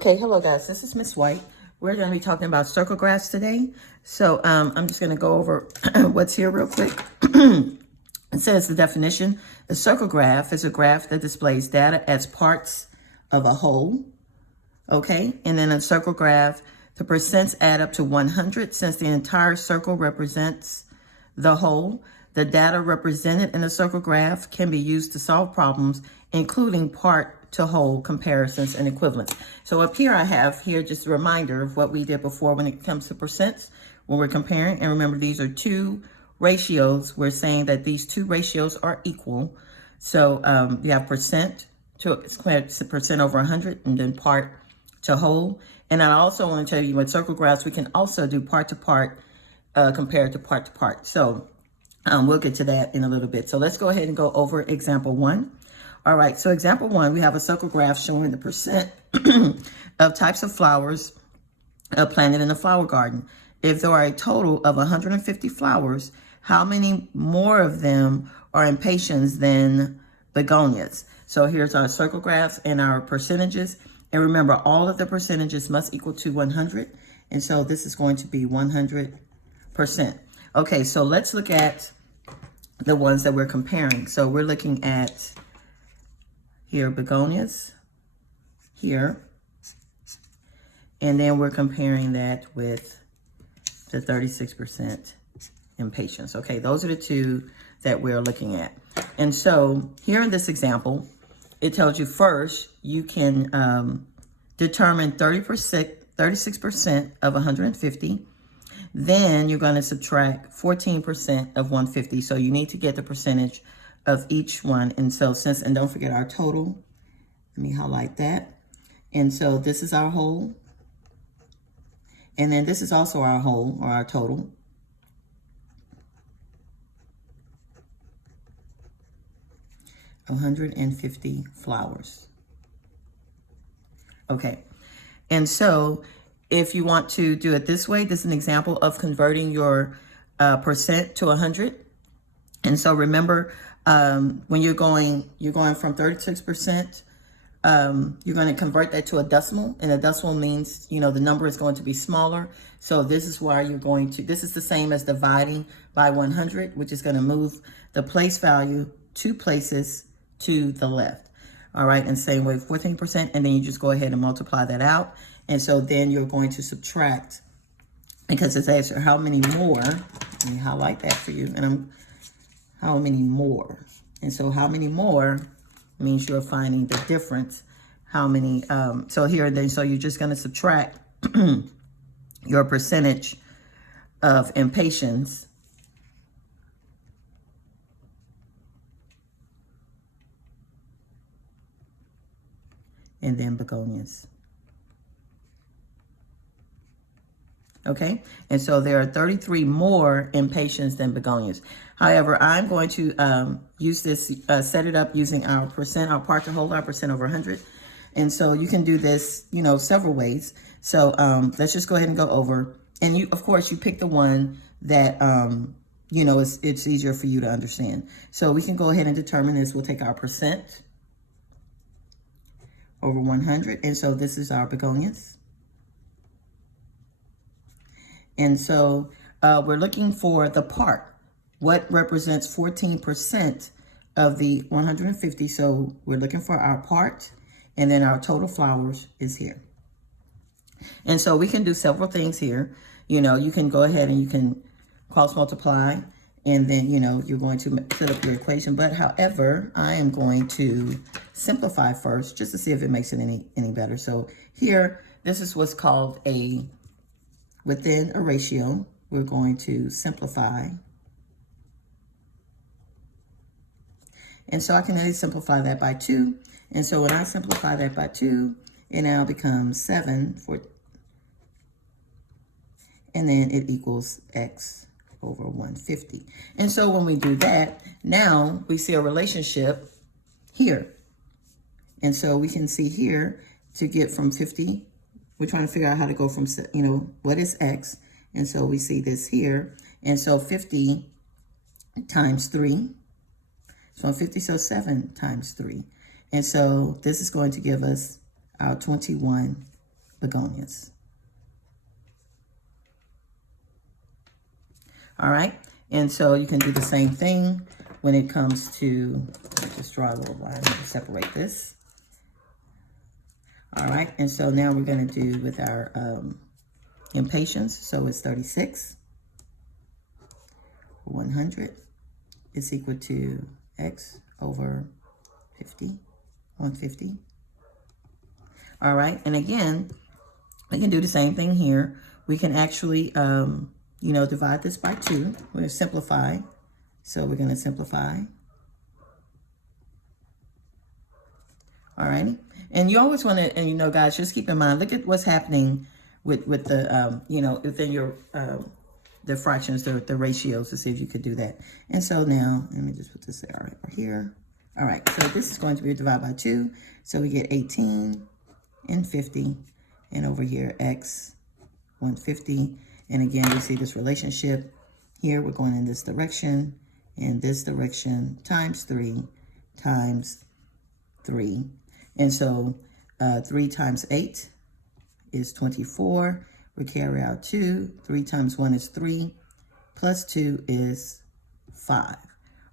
Okay, hello guys, this is Miss White. We're going to be talking about circle graphs today. So I'm just going to go over what's here real quick. It says the definition: a circle graph is a graph that displays data as parts of a whole. Okay, and then a circle graph, the percents add up to 100 since the entire circle represents the whole. The data represented in a circle graph can be used to solve problems, including part to whole comparisons and equivalence. So up here I have here just a reminder of what we did before when it comes to percents, when we're comparing. And remember, these are two ratios. We're saying that these two ratios are equal. So you have percent over 100 and then part to whole. And I also want to tell you with circle graphs, we can also do part to part compared to part. So we'll get to that in a little bit. So let's go ahead and go over example one. All right, so example one, we have a circle graph showing the percent of types of flowers planted in a flower garden. If there are a total of 150 flowers, how many more of them are impatiens than begonias? So here's our circle graphs and our percentages. And remember, all of the percentages must equal to 100. And so this is going to be 100%. Okay, so let's look at the ones that we're comparing. So we're looking at here, begonias, here. And then we're comparing that with the 36% impatiens. Okay, those are the two that we're looking at. And so here in this example, it tells you first, you can determine 36% of 150. Then you're going to subtract 14% of 150. So you need to get the percentage of each one. And so and don't forget our total. Let me highlight that. And so this is our whole. And then this is also our whole, or our total. Of 150 flowers. Okay. And so if you want to do it this way, this is an example of converting your percent to 100. And so remember, when you're going from 36%, you're going to convert that to a decimal, and a decimal means, the number is going to be smaller. So this is why this is the same as dividing by 100, which is going to move the place value 2 places to the left. All right, and same way 14%, and then you just go ahead and multiply that out. And so then you're going to subtract, because it's asking how many more. Let me highlight that for you. And how many more? And so how many more means you're finding the difference. How many? So here, then, so you're just going to subtract your percentage of impatiens. And then begonias. Okay, and so there are 33 more impatiens than begonias. However, I'm going to use this, set it up using our percent, our part to whole, our percent over 100. And so you can do this, several ways. So let's just go ahead and go over. And you, of course, you pick the one that, it's easier for you to understand. So we can go ahead and determine this. We'll take our percent over 100. And so this is our begonias. And so we're looking for the part. What represents 14% of the 150? So we're looking for our part, and then our total flowers is here. And so we can do several things here. You can go ahead and you can cross multiply, and then, you're going to set up your equation. But however, I am going to simplify first just to see if it makes it any better. So here, this is what's called within a ratio. We're going to simplify. And so I can only simplify that by 2. And so when I simplify that by 2, it now becomes 7 and then it equals x over 150. And so when we do that, now we see a relationship here. And so we can see here, to get from 50, we're trying to figure out how to go from, what is x? And so we see this here. And so 50 times 3. So 50, so 7 times 3. And so this is going to give us our 21 begonias. All right, and so you can do the same thing when it comes to, just draw a little line to separate this. All right, and so now we're going to do with our impatiens. So it's 36. 100 is equal to x over 50, 150. All right, and again, we can do the same thing here. We can actually, divide this by 2. We're going to simplify. So we're going to simplify. All righty. And you always want to, and guys, just keep in mind, look at what's happening with the, within your, the fractions, the ratios, to see if you could do that. And so now, let me just put this there right here. All right, so this is going to be divided by 2. So we get 18 and 50. And over here, x, 150. And again, we see this relationship. Here, we're going in this direction, times 3, times 3. And so 3 times 8 is 24. We carry out 2. 3 times 1 is 3. Plus 2 is 5.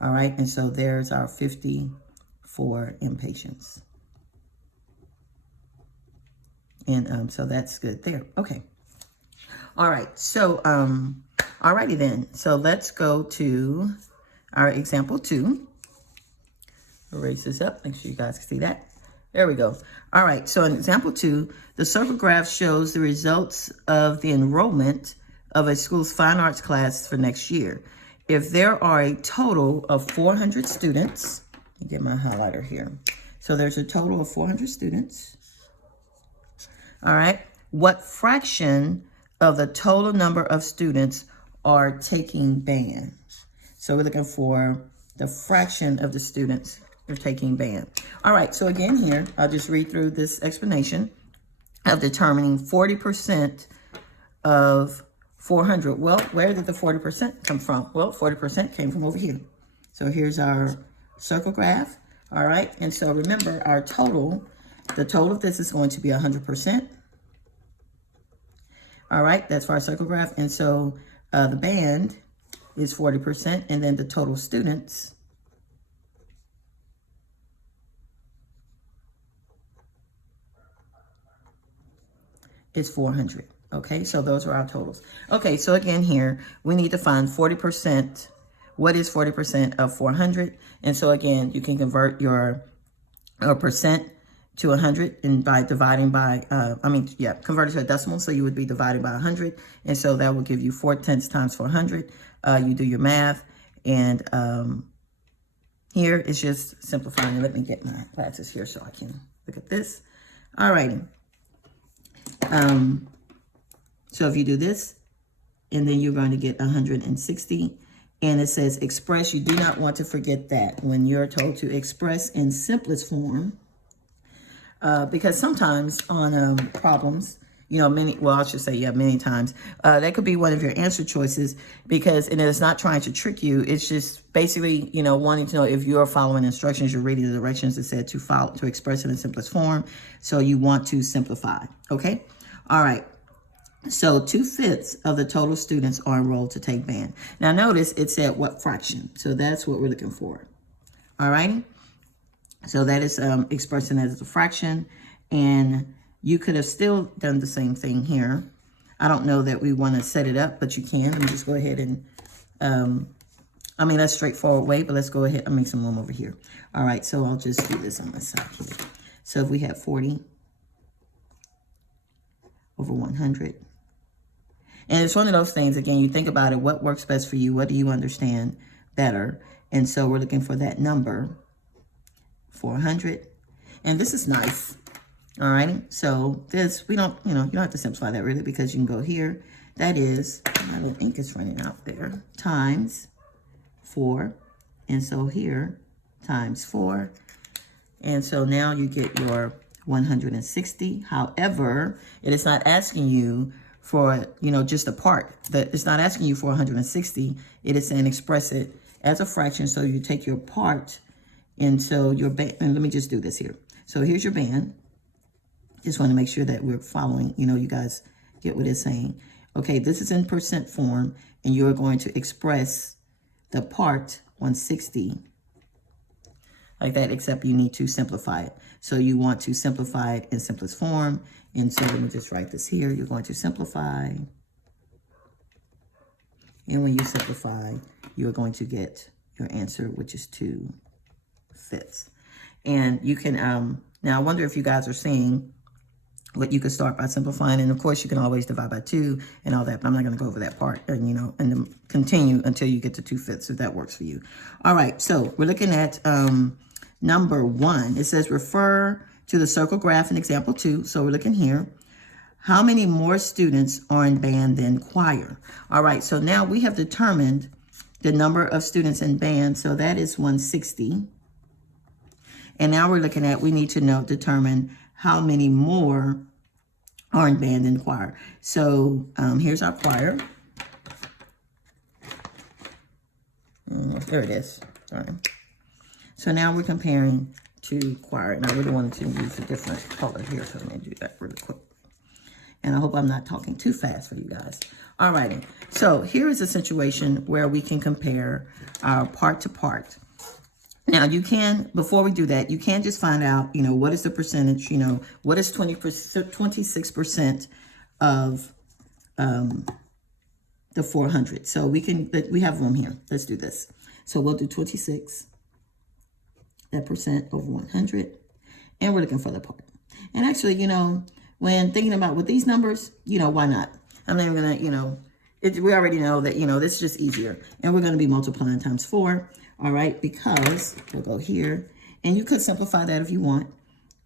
All right, and so there's our 54 impatiens. And so that's good there. Okay. All right, so alrighty then. So let's go to our example 2. Erase this up, make sure you guys can see that. There we go. All right, so in example 2, the circle graph shows the results of the enrollment of a school's fine arts class for next year. If there are a total of 400 students, let me get my highlighter here. So there's a total of 400 students. All right, what fraction of the total number of students are taking band? So we're looking for the fraction of the students who are taking band. All right, so again here, I'll just read through this explanation of determining 40% of 400. Well, where did the 40% come from? Well, 40% came from over here. So here's our circle graph. All right, and so remember our total, the total of this is going to be 100%. All right, that's for our circle graph. And so the band is 40%, and then the total students is 400. Okay, so those are our totals. Okay, so again here, we need to find 40%. What is 40% of 400? And so again, you can convert your percent to 100 and by dividing by, convert it to a decimal. So you would be dividing by 100. And so that will give you 4/10 times 400. You do your math. And here it's just simplifying. Let me get my glasses here so I can look at this. All righty. So if you do this, and then you're going to get 160. And it says express. You do not want to forget that when you're told to express in simplest form. Because sometimes on problems, many times, that could be one of your answer choices because, and it's not trying to trick you. It's just basically, wanting to know if you're following instructions, you're reading the directions that said to express it in simplest form. So you want to simplify. Okay. All right. So 2/5 of the total students are enrolled to take band. Now notice it said what fraction. So that's what we're looking for. All righty. So that is expressing that as a fraction. And you could have still done the same thing here. I don't know that we want to set it up, but you can. Let me just go ahead and, that's straightforward way, but let's go ahead and make some room over here. All right, so I'll just do this on my side here. So if we have 40 over 100. And it's one of those things, again, you think about it, what works best for you? What do you understand better? And so we're looking for that number, 400. And this is nice. All right. So this, you don't have to simplify that really because you can go here. That is, my little ink is running out there, times 4. And so here, times 4. And so now you get your 160. However, it is not asking you for, just a part. It's not asking you for 160. It is saying express it as a fraction. So you take your part, and so your band, and let me just do this here. So here's your band. Just want to make sure that we're following, you guys get what it's saying. Okay, this is in percent form, and you're going to express the part 160 like that, except you need to simplify it. So you want to simplify it in simplest form. And so let me just write this here. You're going to simplify. And when you simplify, you're going to get your answer, which is 2/5. And you can, now I wonder if you guys are seeing what you could start by simplifying. And of course you can always divide by 2 and all that, but I'm not going to go over that part and, and then continue until you get to 2/5 if that works for you. All right. So we're looking at, number 1. It says refer to the circle graph in example 2. So we're looking here. How many more students are in band than choir? All right. So now we have determined the number of students in band. So that is 160. And now we're looking at, we need to determine how many more are in band than choir. So here's our choir. There it is. Sorry. So now we're comparing to choir. And I really wanted to use a different color here. So let me do that really quick. And I hope I'm not talking too fast for you guys. All righty. So here is a situation where we can compare our part to part. Now you can, before we do that, you can just find out, what is the percentage, what is 26% of the 400. So we have room here. Let's do this. So we'll do 26, that percent over 100. And we're looking for the part. And actually, when thinking about with these numbers, why not? I'm not even going to, we already know that, this is just easier. And we're going to be multiplying times 4. All right, because we'll go here. And you could simplify that if you want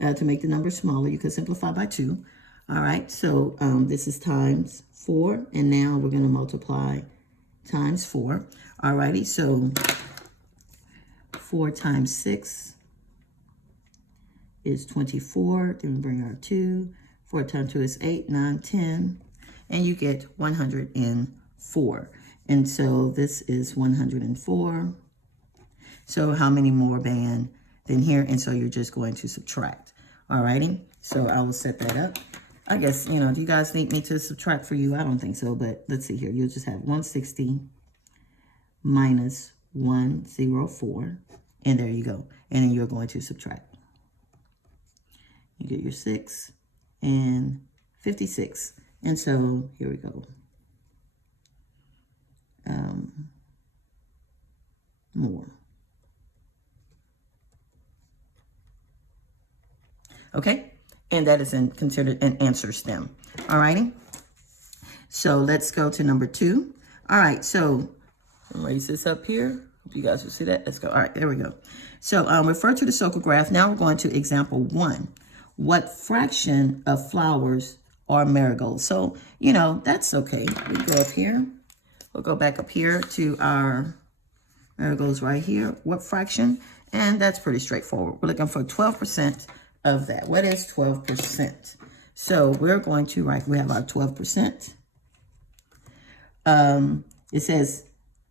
to make the number smaller. You could simplify by 2. All right, so this is times 4. And now we're going to multiply times 4. All righty, so 4 times 6 is 24. Then we bring our 2. 4 times 2 is 8, 9, 10. And you get 104. And so this is 104. So how many more band than here? And so you're just going to subtract. All righty. So I will set that up. I guess, do you guys need me to subtract for you? I don't think so, but let's see here. You'll just have 160 minus 104. And there you go. And then you're going to subtract. You get your 6 and 56. And so here we go. More. Okay, and that is considered an answer stem. All righty. So let's go to number 2. All right, so raise this up here. Hope you guys will see that. Let's go. All right, there we go. So refer to the circle graph. Now we're going to example 1. What fraction of flowers are marigolds? So, that's okay. We go up here. We'll go back up here to our marigolds right here. What fraction? And that's pretty straightforward. We're looking for 12% of that. What is 12%? So we're going to write, we have our 12%. It says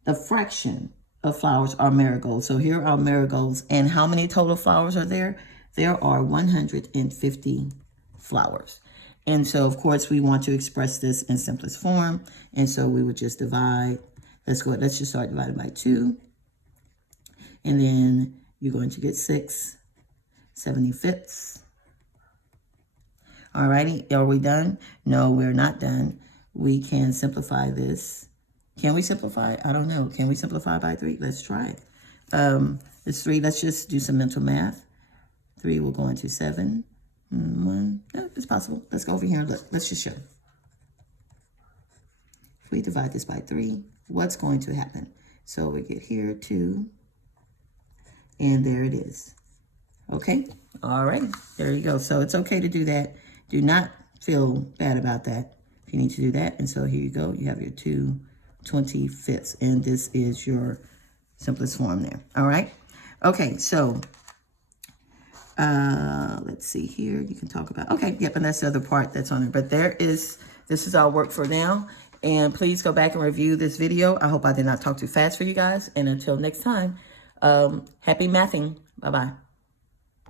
the fraction of flowers are marigolds. So here are marigolds. And how many total flowers are there? There are 150 flowers. And so, of course, we want to express this in simplest form. And so we would just divide. Let's just start dividing by 2. And then you're going to get 6 75ths. All righty. Are we done? No, we're not done. We can simplify this. Can we simplify? I don't know. Can we simplify by 3? Let's try it. It's 3. Let's just do some mental math. 3 will go into 7. 1. No, it's possible. Let's go over here and look. Let's just show. If we divide this by 3, what's going to happen? So we get here 2. And there it is. Okay. All right. There you go. So it's okay to do that. Do not feel bad about that if you need to do that. And so here you go. You have your 2/25. And this is your simplest form there. All right. Okay. So let's see here. You can talk about, okay. Yep. And that's the other part that's on there. But this is our work for now. And please go back and review this video. I hope I did not talk too fast for you guys. And until next time, happy mathing. Bye-bye.